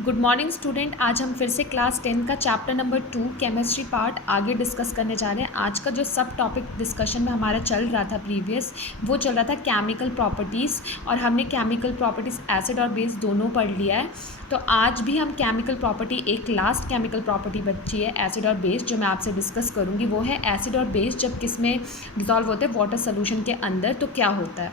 Good morning student. आज हम फिर से क्लास 10 का चैप्टर नंबर 2 केमिस्ट्री पार्ट आगे डिस्कस करने जा रहे हैं। आज का जो सब टॉपिक डिस्कशन में हमारा चल रहा था प्रीवियस, वो चल रहा था केमिकल प्रॉपर्टीज़, और हमने केमिकल प्रॉपर्टीज़ एसिड और बेस दोनों पढ़ लिया है। तो आज भी हम केमिकल प्रॉपर्टी, एक लास्ट केमिकल प्रॉपर्टी बची है एसिड और बेस, जो मैं आपसे डिस्कस करूँगी। वो है एसिड और बेस जब किस में डिज़ोल्व होते हैं, वाटर सोल्यूशन के अंदर, तो क्या होता है।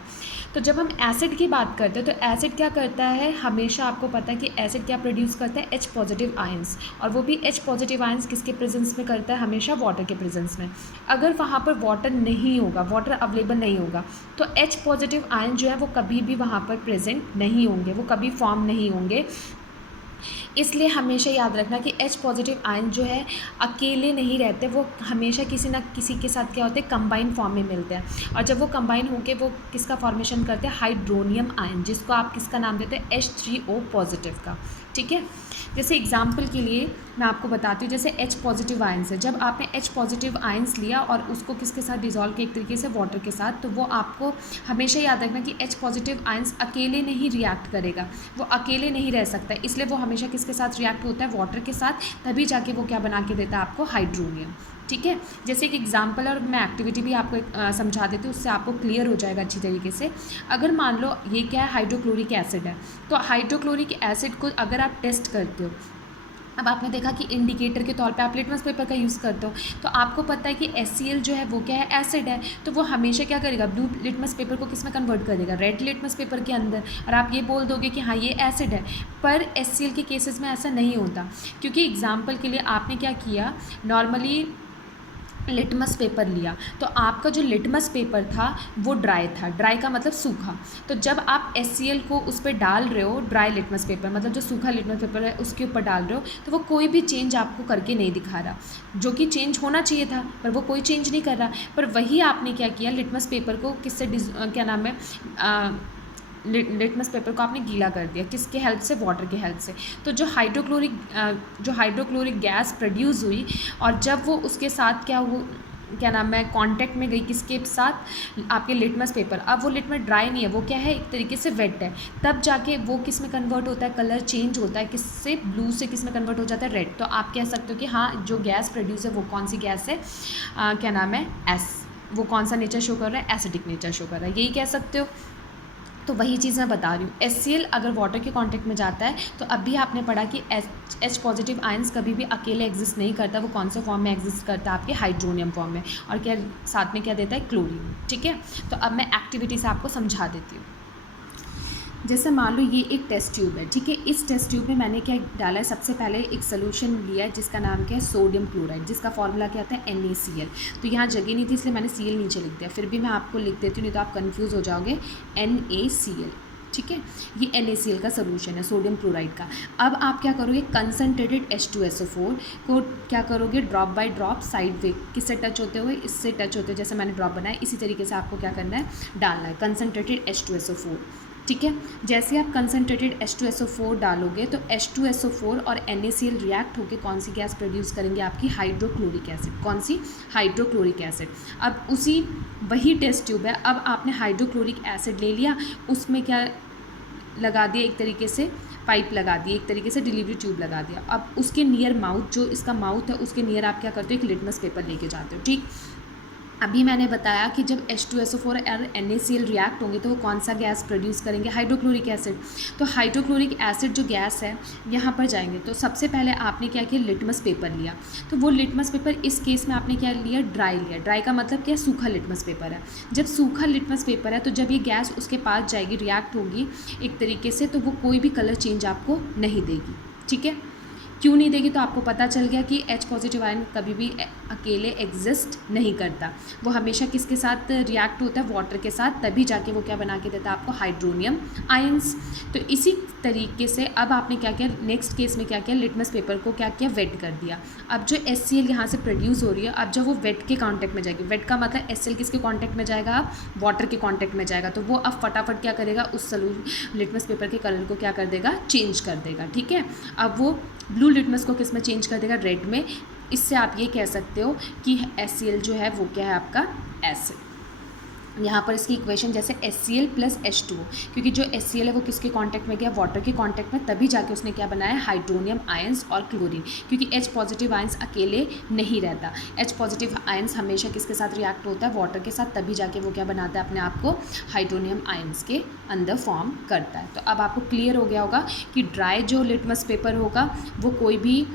तो जब हम एसिड की बात करते हैं तो एसिड क्या करता है, हमेशा आपको पता है कि एसिड क्या प्रोड्यूस करता है, एच पॉजिटिव आयंस, और वो भी एच पॉजिटिव आयंस किसके प्रेजेंस में करता है, हमेशा वाटर के प्रेजेंस में। अगर वहाँ पर वाटर नहीं होगा, वाटर अवेलेबल नहीं होगा, तो एच पॉजिटिव आयन जो है वो कभी भी वहाँ पर प्रेजेंट नहीं होंगे, वो कभी फॉर्म नहीं होंगे। इसलिए हमेशा याद रखना कि एच पॉजिटिव आयन जो है अकेले नहीं रहते, वो हमेशा किसी ना किसी के साथ क्या होते हैं, कंबाइन फॉर्म में मिलते हैं। और जब वो कंबाइन होकर वो किसका फॉर्मेशन करते हैं, हाइड्रोनियम आयन, जिसको आप किसका नाम देते हैं, H3O पॉजिटिव का। ठीक है, जैसे एग्जाम्पल के लिए मैं आपको बताती हूँ, जैसे H पॉजिटिव आयंस है, जब आपने H पॉजिटिव आयंस लिया और उसको किसके साथ डिज़ोल्व किया, एक तरीके से वाटर के साथ, तो वो आपको हमेशा याद रखना कि H पॉजिटिव आयंस अकेले नहीं रिएक्ट करेगा, वो अकेले नहीं रह सकता, इसलिए वो हमेशा किसके साथ रिएक्ट होता है, वाटर के साथ, तभी जाके वो क्या बना के देता है आपको, हाइड्रोनियम। ठीक है, जैसे एक एग्जांपल और मैं एक्टिविटी भी आपको समझा देती हूँ, उससे आपको क्लियर हो जाएगा अच्छी तरीके से। अगर मान लो ये क्या है, हाइड्रोक्लोरिक एसिड है, तो हाइड्रोक्लोरिक एसिड को अगर आप टेस्ट करते हो, अब आपने देखा कि इंडिकेटर के तौर पे आप लिटमस पेपर का यूज़ करते हो, तो आपको पता है कि HCl जो है वो क्या है, एसिड है, तो वो हमेशा क्या करेगा, ब्लू लिटमस पेपर को किस में कन्वर्ट करेगा, रेड लिटमस पेपर के अंदर, और आप ये बोल दोगे कि हाँ ये एसिड है। पर HCl के केसेस में ऐसा नहीं होता, क्योंकि एग्जाम्पल के लिए आपने क्या किया, नॉर्मली लिटमस पेपर लिया, तो आपका जो लिटमस पेपर था वो ड्राई था, ड्राई का मतलब सूखा। तो जब आप HCl को उस पर डाल रहे हो, ड्राई लिटमस पेपर मतलब जो सूखा लिटमस पेपर है उसके ऊपर डाल रहे हो, तो वो कोई भी चेंज आपको करके नहीं दिखा रहा, जो कि चेंज होना चाहिए था, पर वो कोई चेंज नहीं कर रहा। पर वही आपने क्या किया, लिटमस पेपर को किससे क्या नाम है, लिटमस पेपर को आपने गीला कर दिया, किसके हेल्प से, वाटर के हेल्प से। तो जो हाइड्रोक्लोरिक गैस प्रोड्यूस हुई, और जब वो उसके साथ क्या नाम है, कांटेक्ट में गई किसके साथ, आपके लिटमस पेपर। अब वो लिटमस ड्राई नहीं है, वो क्या है, एक तरीके से वेट है, तब जाके वो किस में कन्वर्ट होता है, कलर चेंज होता है, किससे, ब्लू से किस में कन्वर्ट हो जाता है, रेड। तो आप कह सकते हो कि हाँ जो गैस प्रोड्यूस है वो कौन सी गैस है, क्या नाम है, वो कौन सा नेचर शो कर रहा है, एसिडिक नेचर शो कर रहा है, यही कह सकते हो। तो वही चीज़ मैं बता रही हूँ, HCl अगर वाटर के कांटेक्ट में जाता है, तो अभी आपने पढ़ा कि H पॉजिटिव आयंस कभी भी अकेले एग्जिस्ट नहीं करता, वो कौन से फॉर्म में एग्जिस्ट करता है, आपके हाइड्रोनियम फॉर्म में, और क्या साथ में क्या देता है, क्लोरीन। ठीक है, तो अब मैं एक्टिविटी से आपको समझा देती हूँ। जैसे मान लो ये एक टेस्ट ट्यूब है, ठीक है, इस टेस्ट ट्यूब में मैंने क्या डाला है, सबसे पहले एक सोल्यूशन लिया है जिसका नाम क्या है, सोडियम क्लोराइड, जिसका फॉर्मूला क्या आता है, NaCl। तो यहाँ जगह नहीं थी इसलिए मैंने Cl नीचे लिख दिया, फिर भी मैं आपको लिख देती हूँ, नहीं तो आप कंफ्यूज हो जाओगे, NaCl। ठीक है, ये NaCl का सोल्यूशन है सोडियम क्लोराइड का। अब आप क्या करोगे, कंसनट्रेटेड H2SO4 को क्या करोगे, drop by drop side way, किससे टच होते हुए, इससे टच होते हुए, जैसे मैंने ड्रॉप बनाया इसी तरीके से आपको क्या करना है, डालना है कंसनट्रेटेड H2SO4। ठीक है, जैसे आप कंसनट्रेटेड H2SO4 डालोगे, तो H2SO4 और NaCl रिएक्ट होकर कौन सी गैस प्रोड्यूस करेंगे, आपकी हाइड्रोक्लोरिक एसिड। कौन सी, हाइड्रोक्लोरिक एसिड। अब वही टेस्ट ट्यूब है, अब आपने हाइड्रोक्लोरिक एसिड ले लिया, उसमें क्या लगा दिया, एक तरीके से पाइप लगा दी, एक तरीके से डिलीवरी ट्यूब लगा दिया। अब उसके नियर माउथ, जो इसका माउथ है उसके नियर आप क्या करते हो, एक लिटमस पेपर लेके जाते हो। ठीक, अभी मैंने बताया कि जब H2SO4 और NaCl रिएक्ट होंगे तो वो कौन सा गैस प्रोड्यूस करेंगे, हाइड्रोक्लोरिक एसिड। तो हाइड्रोक्लोरिक एसिड जो गैस है यहाँ पर जाएंगे, तो सबसे पहले आपने क्या किया, लिटमस पेपर लिया, तो वो लिटमस पेपर इस केस में आपने क्या लिया, ड्राई लिया। ड्राई का मतलब क्या, सूखा लिटमस पेपर है। जब सूखा लिटमस पेपर है, तो जब ये गैस उसके पास जाएगी, रिएक्ट होगी एक तरीके से, तो वो कोई भी कलर चेंज आपको नहीं देगी। ठीक है, क्यों नहीं देगी, तो आपको पता चल गया कि H पॉजिटिव आयन कभी भी अकेले एग्जिस्ट नहीं करता, वो हमेशा किसके साथ रिएक्ट होता है, वाटर के साथ, तभी जाके वो क्या बना के देता है आपको, हाइड्रोनियम आयंस। तो इसी तरीके से अब आपने क्या किया, नेक्स्ट केस में क्या किया, लिटमस पेपर को क्या किया, वेट कर दिया। अब जो HCl यहाँ से प्रोड्यूस हो रही है, अब जब वो वेट के कॉन्टैक्ट में जाएगी, वेट का मतलब HCl किसके कॉन्टैक्ट में जाएगा, अब वाटर के कॉन्टैक्ट में जाएगा, तो वो अब फटाफट क्या करेगा, उस लिटमस पेपर के कलर को क्या कर देगा, चेंज कर देगा। ठीक है, अब वो ब्लू लिटमस को किस में चेंज कर देगा, रेड में। इससे आप ये कह सकते हो कि HCl जो है वो क्या है, आपका एसिड। यहाँ पर इसकी इक्वेशन जैसे HCl + H2O, क्योंकि जो HCl है वो किसके कांटेक्ट में गया, वाटर के कांटेक्ट में, तभी जाके उसने क्या बनाया, हाइड्रोनियम आयंस और क्लोरीन, क्योंकि H पॉजिटिव आयंस अकेले नहीं रहता, H पॉजिटिव आयंस हमेशा किसके साथ रिएक्ट होता है, वाटर के साथ, तभी जाके वो क्या बनाता है, अपने आप को हाइड्रोनियम आयंस के अंदर फॉर्म करता है। तो अब आपको क्लियर हो गया होगा कि ड्राई जो लिटमस पेपर होगा वो कोई भी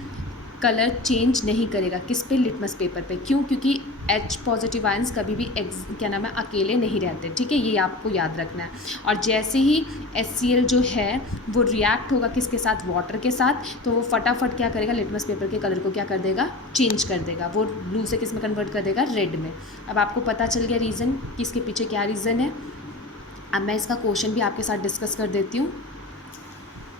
कलर चेंज नहीं करेगा, किस पे, लिटमस पेपर पे। क्यों? क्योंकि H पॉजिटिव आयंस कभी भी क्या नाम है, अकेले नहीं रहते, ठीक है, ये आपको याद रखना है। और जैसे ही HCl जो है वो रिएक्ट होगा किसके साथ, वाटर के साथ, तो वो फटाफट क्या करेगा, लिटमस पेपर के कलर को क्या कर देगा, चेंज कर देगा, वो ब्लू से किस में कन्वर्ट कर देगा, रेड में। अब आपको पता चल गया रीज़न कि इसके पीछे क्या रीज़न है। अब मैं इसका क्वेश्चन भी आपके साथ डिस्कस कर देती हूँ।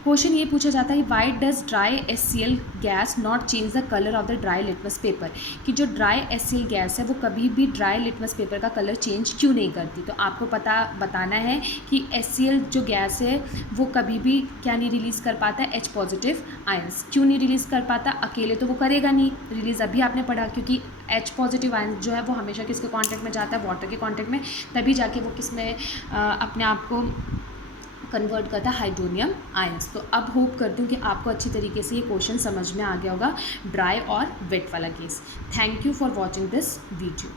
क्वेश्चन ये पूछा जाता है, why does dry HCl gas not change the colour of the dry litmus paper, कि जो ड्राई HCl गैस है वो कभी भी ड्राई लिटमस पेपर का कलर चेंज क्यों नहीं करती। तो आपको बताना है कि HCl जो गैस है वो कभी भी क्या नहीं रिलीज़ कर पाता है, H पॉजिटिव आयंस। क्यों नहीं रिलीज़ कर पाता, अकेले तो वो करेगा नहीं रिलीज़, अभी आपने पढ़ा, क्योंकि H पॉजिटिव आयंस जो है वो हमेशा किसके कॉन्टैक्ट में जाता है, वाटर के कॉन्टैक्ट में, तभी जाके वो किस में अपने आप को कन्वर्ट करता है, हाइड्रोनियम आयंस। तो अब होप करती हूँ कि आपको अच्छी तरीके से ये क्वेश्चन समझ में आ गया होगा, ड्राई और वेट वाला case. Thank you for watching this video.